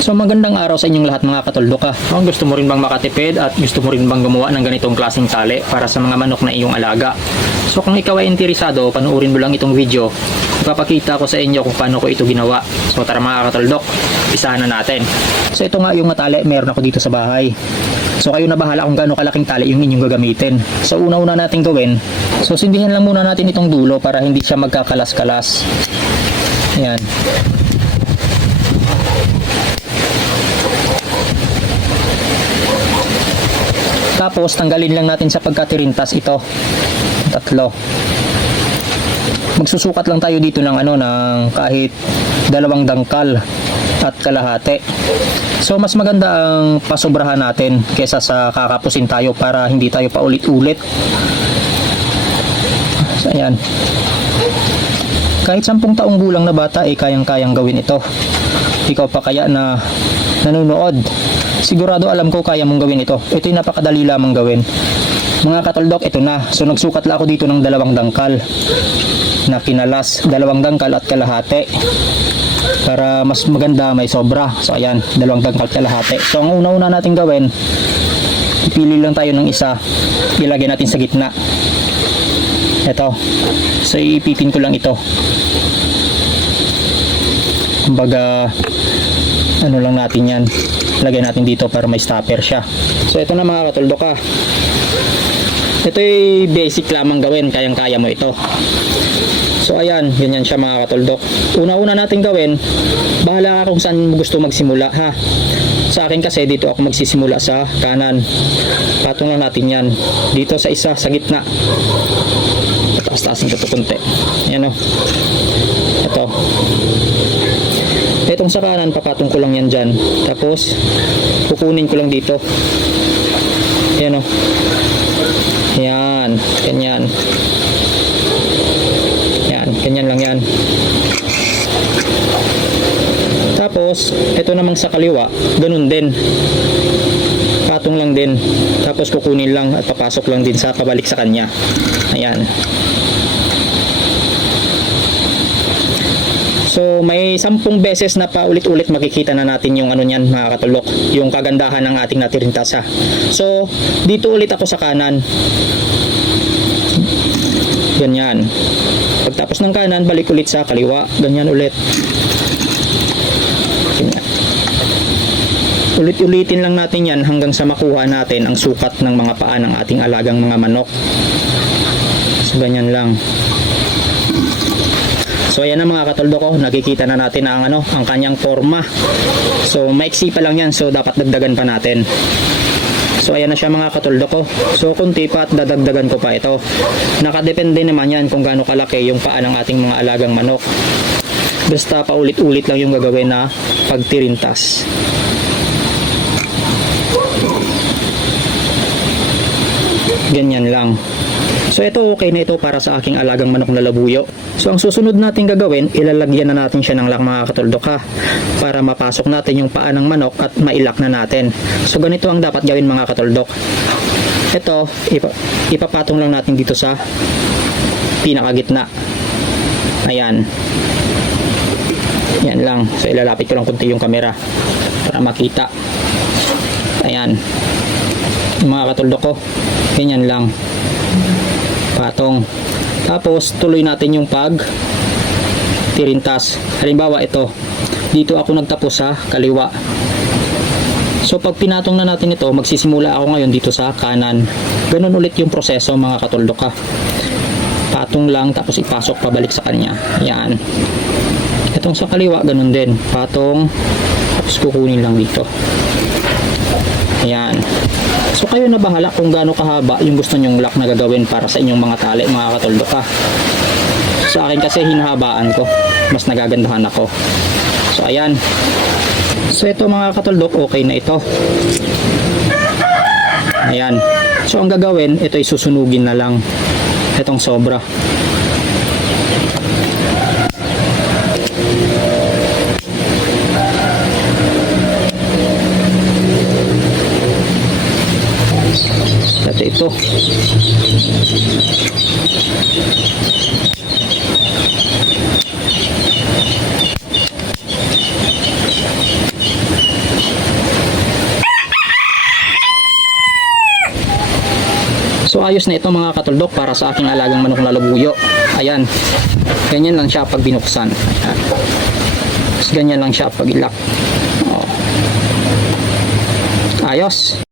So magandang araw sa inyong lahat mga katulduka. Kung gusto mo rin bang makatipid at gusto mo rin bang gumawa ng ganitong klaseng tali para sa mga manok na iyong alaga. So kung ikaw ay interesado, panuorin mo lang itong video. Ipapakita ko sa inyo kung paano ko ito ginawa. So tara mga katuldok, isahan na natin. So ito nga yung matali, meron ako dito sa bahay. So kayo na bahala kung gaano kalaking tali yung inyong gagamitin. So una-una natin gawin, so sindihan lang muna natin itong dulo para hindi siya magkakalas-kalas. Ayan. Tapos tanggalin lang natin sa pagkatirintas ito. Tatlo. Magsusukat lang tayo dito ng ano ng kahit dalawang dangkal at kalahati. So mas maganda ang pasobrahan natin kaysa sa kakapusin tayo para hindi tayo paulit-ulit. So ayan. Kahit sampung taong gulang na bata ay kayang-kayang gawin ito. Ikaw pa kaya na nanonood. Sigurado alam ko kaya mong gawin ito. Ito'y napakadali lamang gawin. Mga katoldok, ito na. So nagsukat lang ako dito ng dalawang dangkal na kinalas. Dalawang dangkal at kalahati. Para mas maganda may sobra. So ayan, dalawang dangkal kalahati. So ang una-una natin gawin, pili lang tayo ng isa. Ilagay natin sa gitna. Ito. So iipipin ko lang ito. Kumbaga, ano lang natin yan. Lagay natin dito para may stopper siya. So ito na mga katuldok ha. Ito ay basic lamang gawin. Kayang-kaya mo ito. So ayan, ganyan siya mga katuldok. Una-una natin gawin, bahala ka kung saan gusto magsimula ha. Sa akin kasi dito ako magsisimula sa kanan. Patong lang natin yan. Dito sa isa, sa gitna. Taas-taasin ko ito kunti. Ayan o. Ito. Itong sa kanan, papatong ko lang yan dyan. Tapos, kukunin ko lang dito. Ayan o. Yan. Ganyan. Yan. Ganyan lang yan. Tapos, ito namang sa kaliwa, ganun din. Patong lang din. Tapos kukunin lang at papasok lang din sa pabalik sa kanya. Ayan. So may sampung beses na paulit-ulit makikita na natin yung ano niyan mga katulok, yung kagandahan ng ating natirintasa. So dito ulit ako sa kanan. Ganyan. Pagtapos ng kanan, balik ulit sa kaliwa. Ganyan ulit. Ulit-ulitin lang natin yan hanggang sa makuha natin ang sukat ng mga paa ng ating alagang mga manok. So ganyan lang. So ayan na mga katuldo ko, nakikita na natin ang ano, ang kanyang forma. So maiksi pa lang yan, so dapat dagdagan pa natin. So ayan na siya mga katuldo ko. So kunti pa at dadagdagan ko pa ito. Nakadepende naman yan kung gaano kalaki yung paa ng ating mga alagang manok. Basta paulit-ulit lang yung gagawin na pagtirintas. Ganyan lang. So ito okay na ito para sa aking alagang manok na labuyo. So ang susunod natin gagawin, ilalagyan na natin siya ng lock mga katuldok ha. Para mapasok natin yung paa ng manok at mailak na natin. So ganito ang dapat gawin mga katuldok. Ito, ipa- ipapatong lang natin dito sa pinakagitna. Ayan. Yan lang. So ilalapit ko lang kunti yung camera para makita. Ayan. Mga katuldok ko, ganyan lang patong. Tapos tuloy natin yung pag tirintas. Halimbawa ito. Dito ako nagtapos sa kaliwa. So pag pinatong na natin ito, magsisimula ako ngayon dito sa kanan. Ganun ulit yung proseso mga katuldok ka. Patong lang tapos ipasok pabalik sa kanya. Yan. Itong sa kaliwa ganun din. Patong tapos kukunin lang dito. Ayan. So kayo na bahala kung gaano kahaba yung gusto nyong lock na gagawin para sa inyong mga tali, mga katuldo ka. Sa akin kasi hinahabaan ko. Mas nagagandahan ako. So ayan. So ito mga katuldok, okay na ito. Ayan. So ang gagawin, ito ay susunugin na lang. Itong sobra. So ito. So ayos na ito mga katuldok para sa aking alagang manok na labuyo. Ayan. Ganyan lang siya pag binuksan. Ganyan lang siya pag ilak. Oh. Ayos.